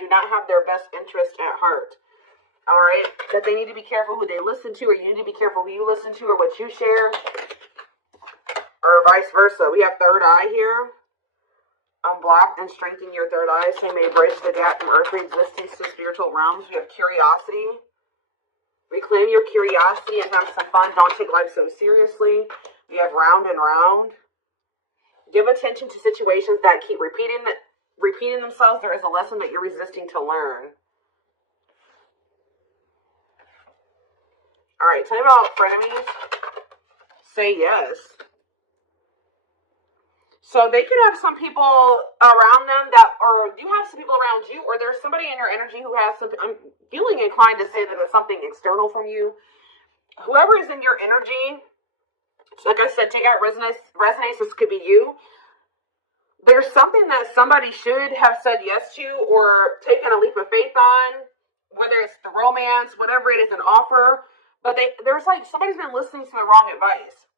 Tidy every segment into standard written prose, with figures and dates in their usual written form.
do not have their best interest at heart. All right, that they need to be careful who they listen to, or you need to be careful who you listen to or what you share, or vice versa. We have third eye here. Unblock and strengthen your third eye, so you may bridge the gap from earthly existence to spiritual realms. We have curiosity. Reclaim your curiosity and have some fun. Don't take life so seriously. We have round and round. Give attention to situations that keep repeating themselves. There is a lesson that you're resisting to learn. All right, tell me about frenemies. Say yes. So they could have some people around them or you have some people around you, or there's somebody in your energy who has something. I'm feeling inclined to say that it's something external from you. Whoever is in your energy, like I said, take out resonance. This could be you. There's something that somebody should have said yes to or taken a leap of faith on, whether it's the romance, whatever it is, an offer. But there's like somebody's been listening to the wrong advice,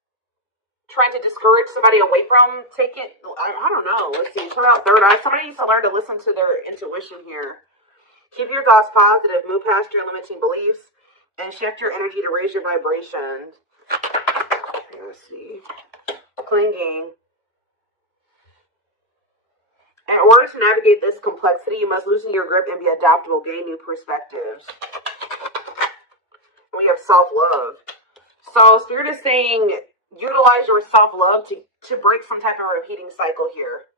trying to discourage somebody away from taking. I don't know. Let's see. Turn out third eye. Somebody needs to learn to listen to their intuition here. Keep your thoughts positive. Move past your limiting beliefs and shift your energy to raise your vibration. Let's see. Clinging. In order to navigate this complexity, you must loosen your grip and be adaptable. Gain new perspectives. We have self-love. So Spirit is saying utilize your self-love to break some type of repeating cycle here.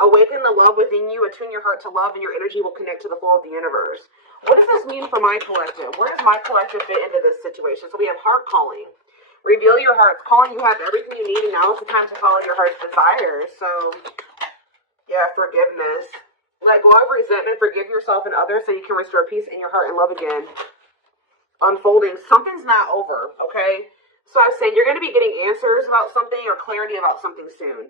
Awaken the love within you, attune your heart to love, and your energy will connect to the flow of the universe. What does this mean for my collective? Where does my collective fit into this situation? So we have heart calling. Reveal your heart's calling. You have everything you need, and now is the time to follow your heart's desires. So, yeah, forgiveness. Let go of resentment. Forgive yourself and others so you can restore peace in your heart and love again. Unfolding. Something's not over, okay? So I was saying you're going to be getting answers about something or clarity about something soon.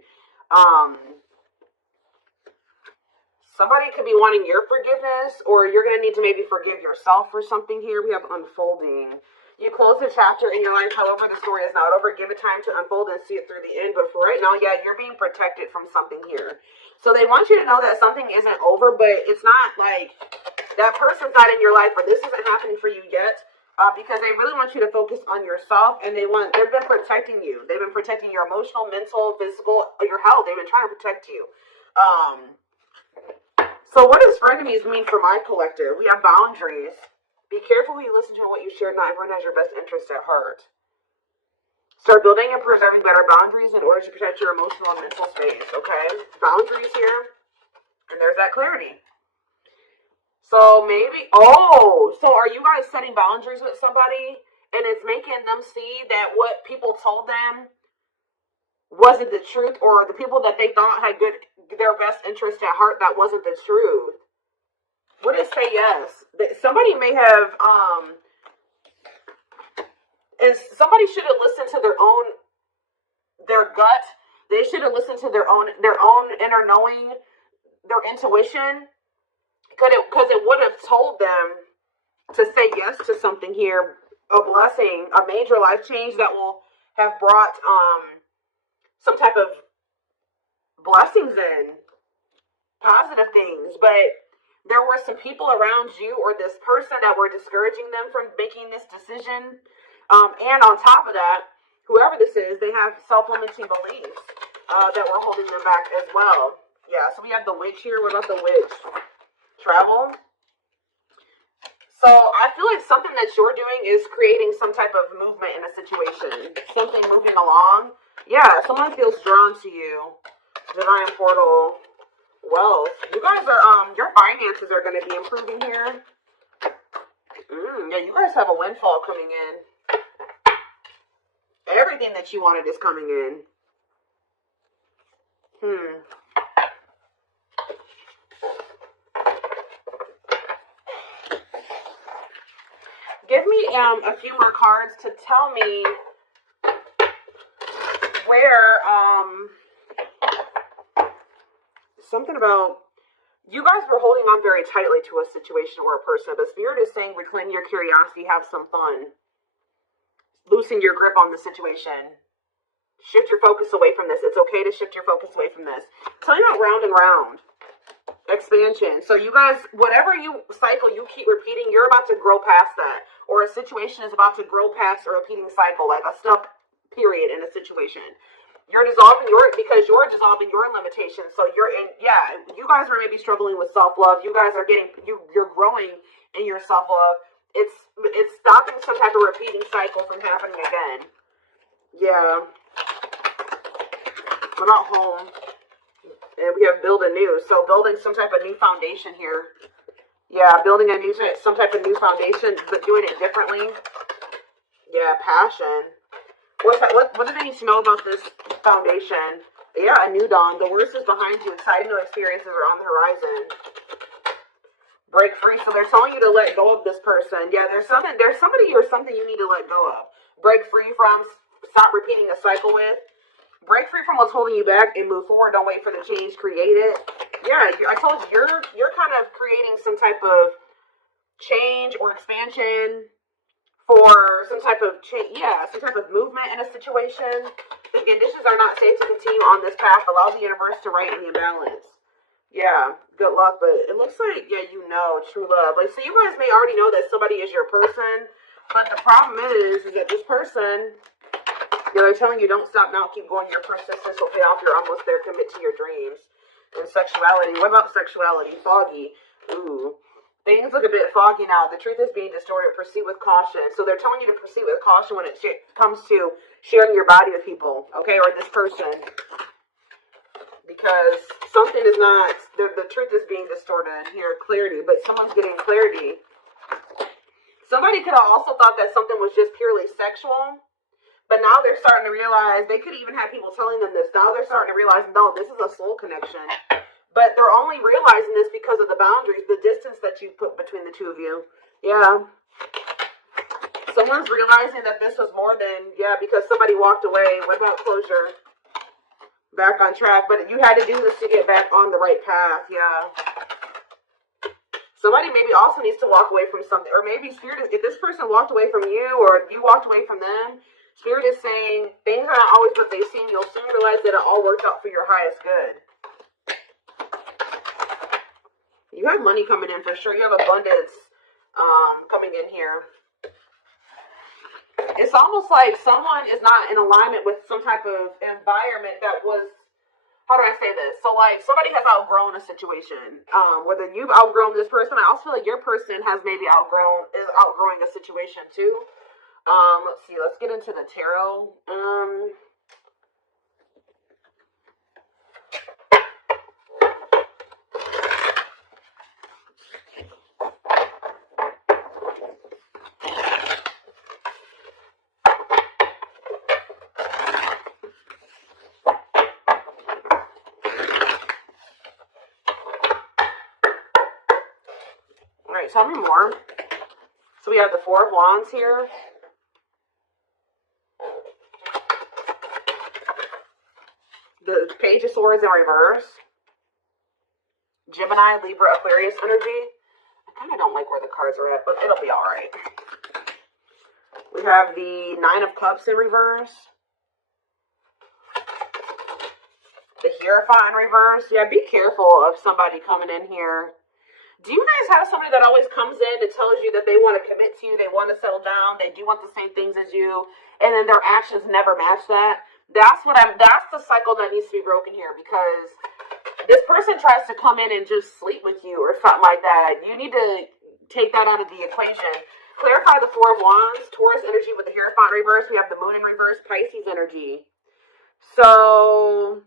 Somebody could be wanting your forgiveness, or you're going to need to maybe forgive yourself for something here. We have unfolding. You close the chapter in your life, however, the story is not over. Give it time to unfold and see it through the end. But for right now, yeah, you're being protected from something here. So they want you to know that something isn't over, but it's not like that person's not in your life, or this isn't happening for you yet. Because they really want you to focus on yourself, and they've been protecting you. They've been protecting your emotional, mental, physical, your health. They've been trying to protect you. So what does frenemies mean for my collective? We have boundaries. Be careful who you listen to and what you share. Not everyone has your best interest at heart. Start building and preserving better boundaries in order to protect your emotional and mental space, okay? Boundaries here, and there's that clarity. So maybe, so are you guys setting boundaries with somebody and it's making them see that what people told them wasn't the truth, or the people that they thought had their best interest at heart, that wasn't the truth? What is say yes? Somebody may have, somebody should have listened to their gut. They should have listened to their own inner knowing, their intuition. Because it would have told them to say yes to something here, a blessing, a major life change that will have brought some type of blessings in, positive things. But there were some people around you or this person that were discouraging them from making this decision. And on top of that, whoever this is, they have self-limiting beliefs that were holding them back as well. Yeah, so we have the witch here. What about the witch? Travel. So I feel like something that you're doing is creating some type of movement in a situation. Something moving along. Yeah, someone feels drawn to you. Divine portal. Wealth. You guys are, your finances are going to be improving here. Yeah, you guys have a windfall coming in. Everything that you wanted is coming in. Give me a few more cards to tell me where, something about, you guys were holding on very tightly to a situation or a person, but Spirit is saying reclaim your curiosity, have some fun. Loosen your grip on the situation. Shift your focus away from this. It's okay to shift your focus away from this. Tell me about round and round. Expansion. So you guys, whatever you cycle you keep repeating, you're about to grow past that. Or a situation is about to grow past a repeating cycle, like a stuck period in a situation. You're dissolving because you're dissolving your limitations. So you're in, yeah, you guys are maybe struggling with self-love. You guys are you're growing in your self-love. It's stopping some type of repeating cycle from happening again. Yeah. What about home? And we have build anew. So building some type of new foundation here. Yeah, building some type of new foundation, but doing it differently. Yeah, passion. What do they need to know about this foundation? Yeah, a new dawn. The worst is behind you. Exciting new experiences are on the horizon. Break free. So they're telling you to let go of this person. Yeah, there's somebody or something you need to let go of. Break free from. Stop repeating a cycle with. Break free from what's holding you back and move forward. Don't wait for the change. Create it. Yeah, I told you, you're kind of creating some type of change or expansion for some type of change. Yeah, some type of movement in a situation. The conditions are not safe to continue on this path. Allow the universe to right the imbalance. Yeah, good luck. But it looks like, yeah, you know, true love. Like, so you guys may already know that somebody is your person. But the problem is that this person... Yeah, they're telling you don't stop now, keep going. Your persistence will pay off. You're almost there. Commit to your dreams. And sexuality. What about sexuality? Foggy. Ooh. Things look a bit foggy now. The truth is being distorted. Proceed with caution. So they're telling you to proceed with caution when it comes to sharing your body with people. Okay? Or this person. Because something is not... The truth is being distorted here. Clarity. But someone's getting clarity. Somebody could have also thought that something was just purely sexual. But now they're starting to realize, they could even have people telling them this. Now they're starting to realize, no, this is a soul connection. But they're only realizing this because of the boundaries, the distance that you put between the two of you. Yeah. Someone's realizing that this was more than, yeah, because somebody walked away. What about closure? Back on track. But you had to do this to get back on the right path. Yeah. Somebody maybe also needs to walk away from something. Or maybe Spirit, if this person walked away from you or you walked away from them, Spirit is saying, things are not always what they seem. You'll soon realize that it all worked out for your highest good. You have money coming in for sure. You have abundance coming in here. It's almost like someone is not in alignment with some type of environment that was, how do I say this? So like somebody has outgrown a situation. Whether you've outgrown this person, I also feel like your person is outgrowing a situation too. Let's see, let's get into the tarot. All right, tell me more. So we have the Four of Wands here. The Page of Swords in reverse. Gemini, Libra, Aquarius energy. I kind of don't like where the cards are at, but it'll be all right. We have the Nine of Cups in reverse. The Hierophant in reverse. Yeah, be careful of somebody coming in here. Do you guys have somebody that always comes in and tells you that they want to commit to you, they want to settle down, they do want the same things as you, and then their actions never match that? That's the cycle that needs to be broken here, because this person tries to come in and just sleep with you or something like that. You need to take that out of the equation. Clarify the Four of Wands, Taurus energy with the Hierophant reverse. We have the Moon in reverse, Pisces energy. So,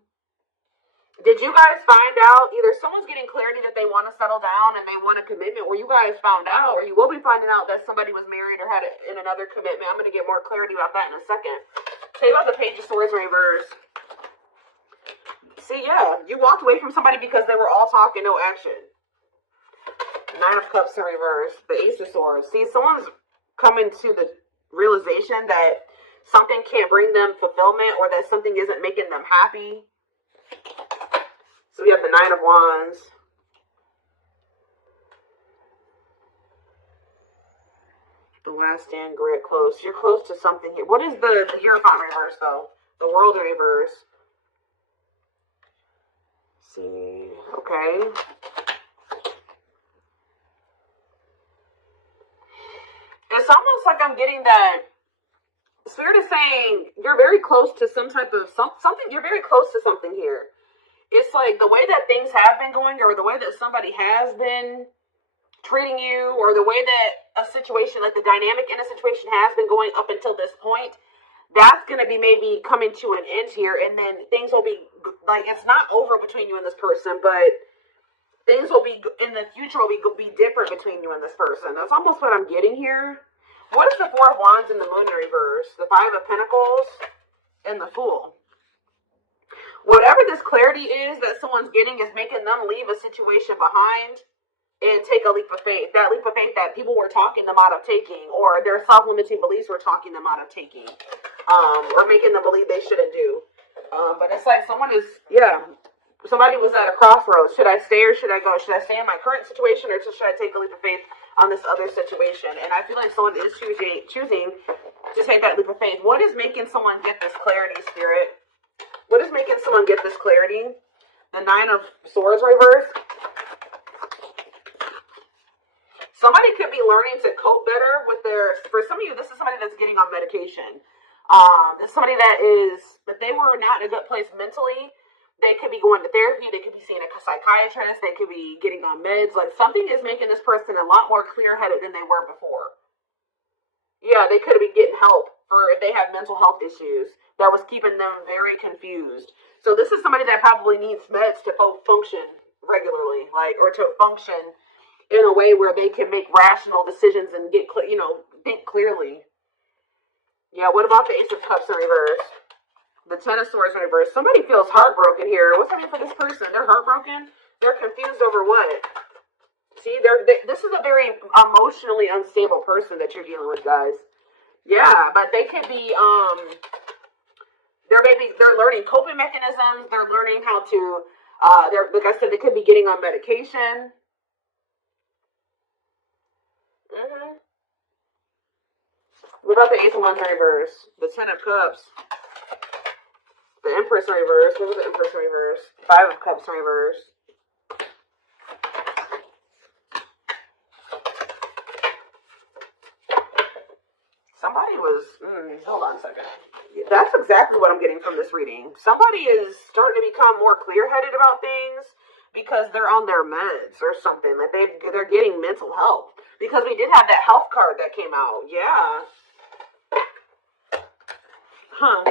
did you guys find out, either someone's getting clarity that they want to settle down and they want a commitment, or you guys found out, or you will be finding out that somebody was married or had in another commitment. I'm going to get more clarity about that in a second. Tell you about the Page of Swords in reverse. See, yeah, you walked away from somebody because they were all talk and no action. Nine of Cups in reverse. The Ace of Swords. See, someone's coming to the realization that something can't bring them fulfillment, or that something isn't making them happy. So we have the Nine of Wands. The Last Stand, Grit, close. You're close to something here. What is the Hierophant reverse, though? The World in reverse. Let's see. Okay. almost like I'm getting that Spirit is saying you're very close to some type of something. You're very close to something here. It's like the way that things have been going, or the way that somebody has been treating you, or the way that a situation, like the dynamic in a situation has been going up until this point, that's going to be maybe coming to an end here. And then things will be like, it's not over between you and this person, but things will be in the future will be different between you and this person. That's almost what I'm getting here. What is the Four of Wands and the Moon in reverse? The Five of Pentacles and the Fool. Whatever this clarity is that someone's getting is making them leave a situation behind and take a leap of faith. That leap of faith that people were talking them out of taking, or their self-limiting beliefs were talking them out of taking, or making them believe they shouldn't do. But it's like somebody was at a crossroads. Should I stay or should I go? Should I stay in my current situation, or should I take a leap of faith on this other situation? And I feel like someone is choosing to take that leap of faith. What is making someone get this clarity, Spirit? What is making someone get this clarity? The Nine of Swords reverse. Somebody could be learning to cope better with for some of you, this is somebody that's getting on medication. This is somebody that they were not in a good place mentally. They could be going to therapy. They could be seeing a psychiatrist. They could be getting on meds. Like, something is making this person a lot more clear-headed than they were before. Yeah, they could be getting help for if they have mental health issues that was keeping them very confused. So this is somebody that probably needs meds to function regularly, or to function in a way where they can make rational decisions and think clearly. Yeah, what about the Ace of Cups in reverse? The Ten of Swords in reverse. Somebody feels heartbroken here. What's happening for this person? They're heartbroken? They're confused over what? See, this is a very emotionally unstable person that you're dealing with, guys. Yeah, but they could be, they're learning coping mechanisms. They're learning how to, like I said, they could be getting on medication. What about the Ace of Wands in reverse? The Ten of Cups. The Empress in reverse. What was the Empress in reverse? Five of Cups in reverse. Somebody was, hold on a second. That's exactly what I'm getting from this reading. Somebody is starting to become more clear-headed about things because they're on their meds or something. Like they're getting mental help. Because we did have that health card that came out. Yeah. Huh.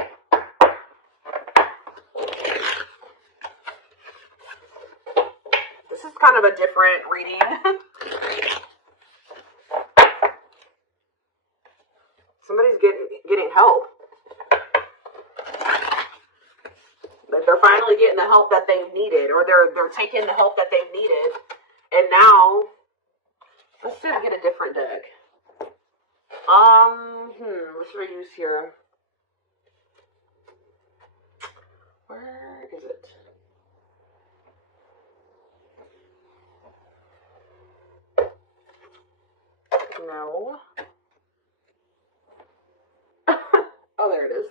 This is kind of a different reading. Somebody's getting help. Like they're finally getting the help that they've needed, or they're taking the help that they've needed, and now let's get a different deck. What should I use here? Where is it? No. Oh, there it is.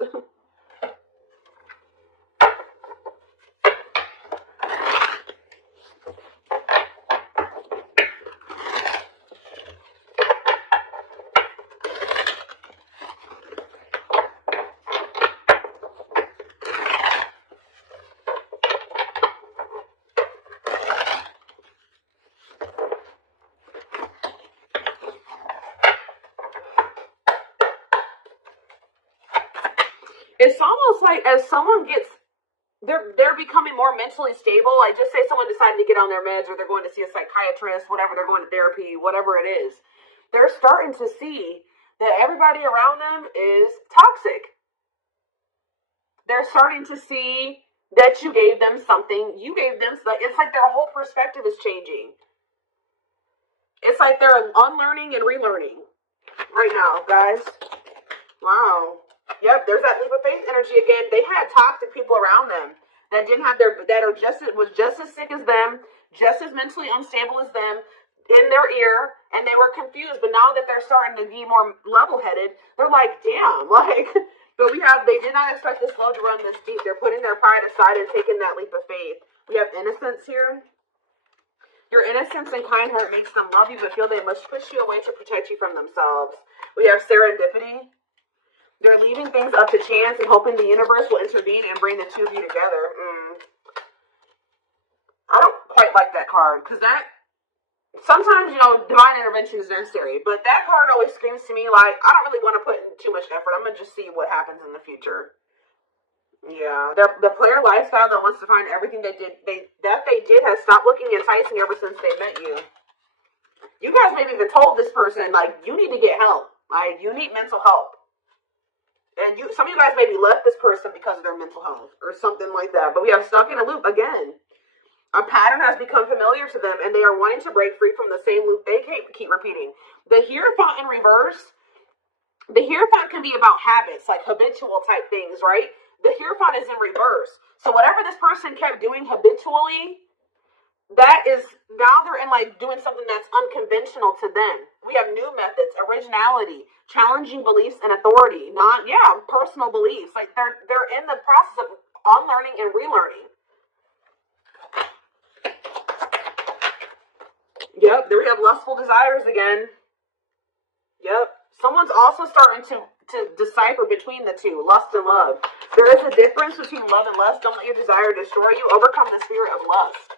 It's almost like as someone gets, they're becoming more mentally stable. Like, just say someone decided to get on their meds, or they're going to see a psychiatrist, whatever, they're going to therapy, whatever it is. They're starting to see that everybody around them is toxic. They're starting to see that you gave them something. You gave them, it's like their whole perspective is changing. It's like they're unlearning and relearning right now, guys. Wow. Yep, there's that leap of faith energy again. They had toxic people around them that didn't have was just as sick as them, just as mentally unstable as them, in their ear, and they were confused. But now that they're starting to be more level-headed, they're like, damn, but they did not expect this love to run this deep. They're putting their pride aside and taking that leap of faith. We have innocence here. Your innocence and kind heart makes them love you, but feel they must push you away to protect you from themselves. We have serendipity. They're leaving things up to chance and hoping the universe will intervene and bring the two of you together. I don't quite like that card, because that, sometimes, you know, divine intervention is necessary, but that card always screams to me like, I don't really want to put in too much effort. I'm going to just see what happens in the future. Yeah, the player lifestyle that wants to find everything they did has stopped looking enticing ever since they met you. You guys maybe even told this person, like, you need to get help. Like, you need mental help. And some of you guys maybe left this person because of their mental health or something like that. But we have stuck in a loop again. A pattern has become familiar to them, and they are wanting to break free from the same loop they keep repeating. The Hierophant in reverse, the Hierophant can be about habits, like habitual type things, right? The Hierophant is in reverse. So whatever this person kept doing habitually, that is, now they're in like doing something that's unconventional to them. We have new methods, originality, challenging beliefs and authority, personal beliefs. Like they're in the process of unlearning and relearning. Yep, there we have lustful desires again. Yep. Someone's also starting to decipher between the two, lust and love. There is a difference between love and lust. Don't let your desire destroy you. Overcome the spirit of lust.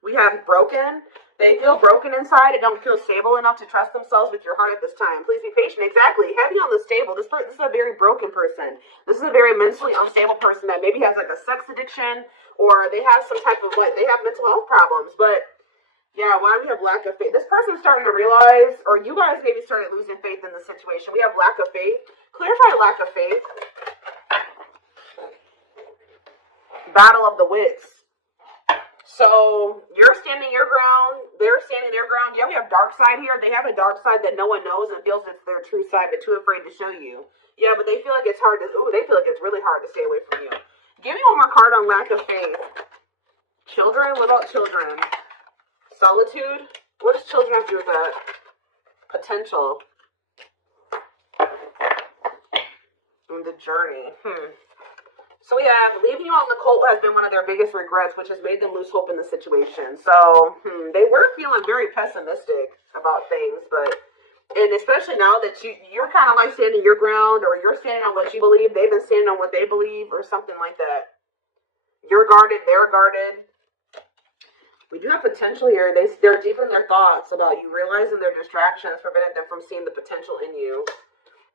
We have broken. They feel broken inside and don't feel stable enough to trust themselves with your heart at this time. Please be patient. Exactly. Heavy on the stable. This is a very broken person. This is a very mentally unstable person that maybe has like a sex addiction, or they have some type of they have mental health problems. But yeah, why we have lack of faith? This person's starting to realize, or you guys maybe started losing faith in the situation. We have lack of faith. Clarify lack of faith. Battle of the wits. So you're standing your ground. They're standing their ground. Yeah, we have dark side here. They have a dark side that no one knows and feels it's their true side, but too afraid to show you. Yeah, but they feel like it's hard to. They feel like it's really hard to stay away from you. Give me one more card on lack of faith. Children. What about children? Solitude. What does children have to do with that? Potential. And the journey. So we have leaving you out in the cold has been one of their biggest regrets, which has made them lose hope in the situation. So they were feeling very pessimistic about things, and especially now that you're kind of like standing your ground, or you're standing on what you believe, they've been standing on what they believe, or something like that. You're guarded, they're guarded. We do have potential here. They're deep in their thoughts about you, realizing their distractions prevented them from seeing the potential in you.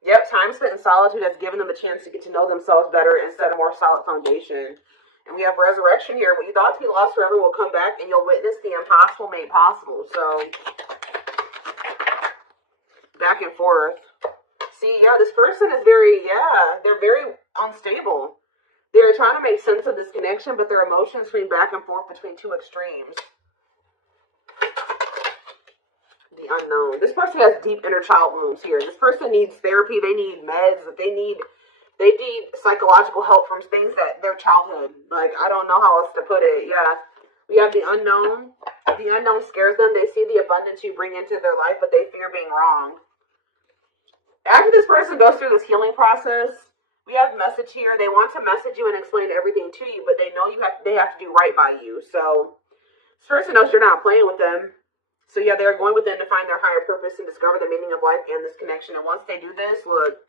Yep, time spent in solitude has given them a chance to get to know themselves better and set a more solid foundation. And we have resurrection here. What you thought to be lost forever will come back, and you'll witness the impossible made possible. So, back and forth. See, yeah, this person is they're very unstable. They're trying to make sense of this connection, but their emotions swing back and forth between two extremes. The unknown. This person has deep inner child wounds here. This person needs therapy. They need meds. They need psychological help from things that their childhood. Like, I don't know how else to put it. Yeah. We have the unknown. The unknown scares them. They see the abundance you bring into their life, but they fear being wrong. After this person goes through this healing process, we have a message here. They want to message you and explain everything to you, but they know they have to do right by you. So this person knows you're not playing with them. So yeah, they're going within to find their higher purpose and discover the meaning of life and this connection. And once they do this, look,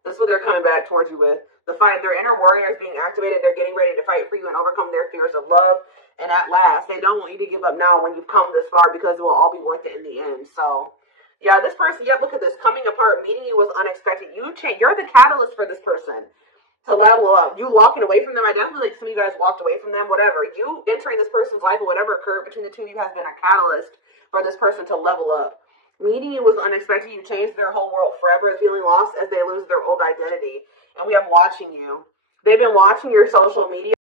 this is what they're coming back towards you with. The fight, their inner warrior is being activated. They're getting ready to fight for you and overcome their fears of love. And at last, they don't want you to give up now when you've come this far, because it will all be worth it in the end. So yeah, this person, look at this. Coming apart, meeting you was unexpected. You're the catalyst for this person to level up. You walking away from them, I definitely think some of you guys walked away from them, whatever. You entering this person's life or whatever occurred between the two of you has been a catalyst for this person to level up. Meeting you was unexpected. You changed their whole world forever, feeling lost as they lose their old identity. And we have watching you. They've been watching your social media.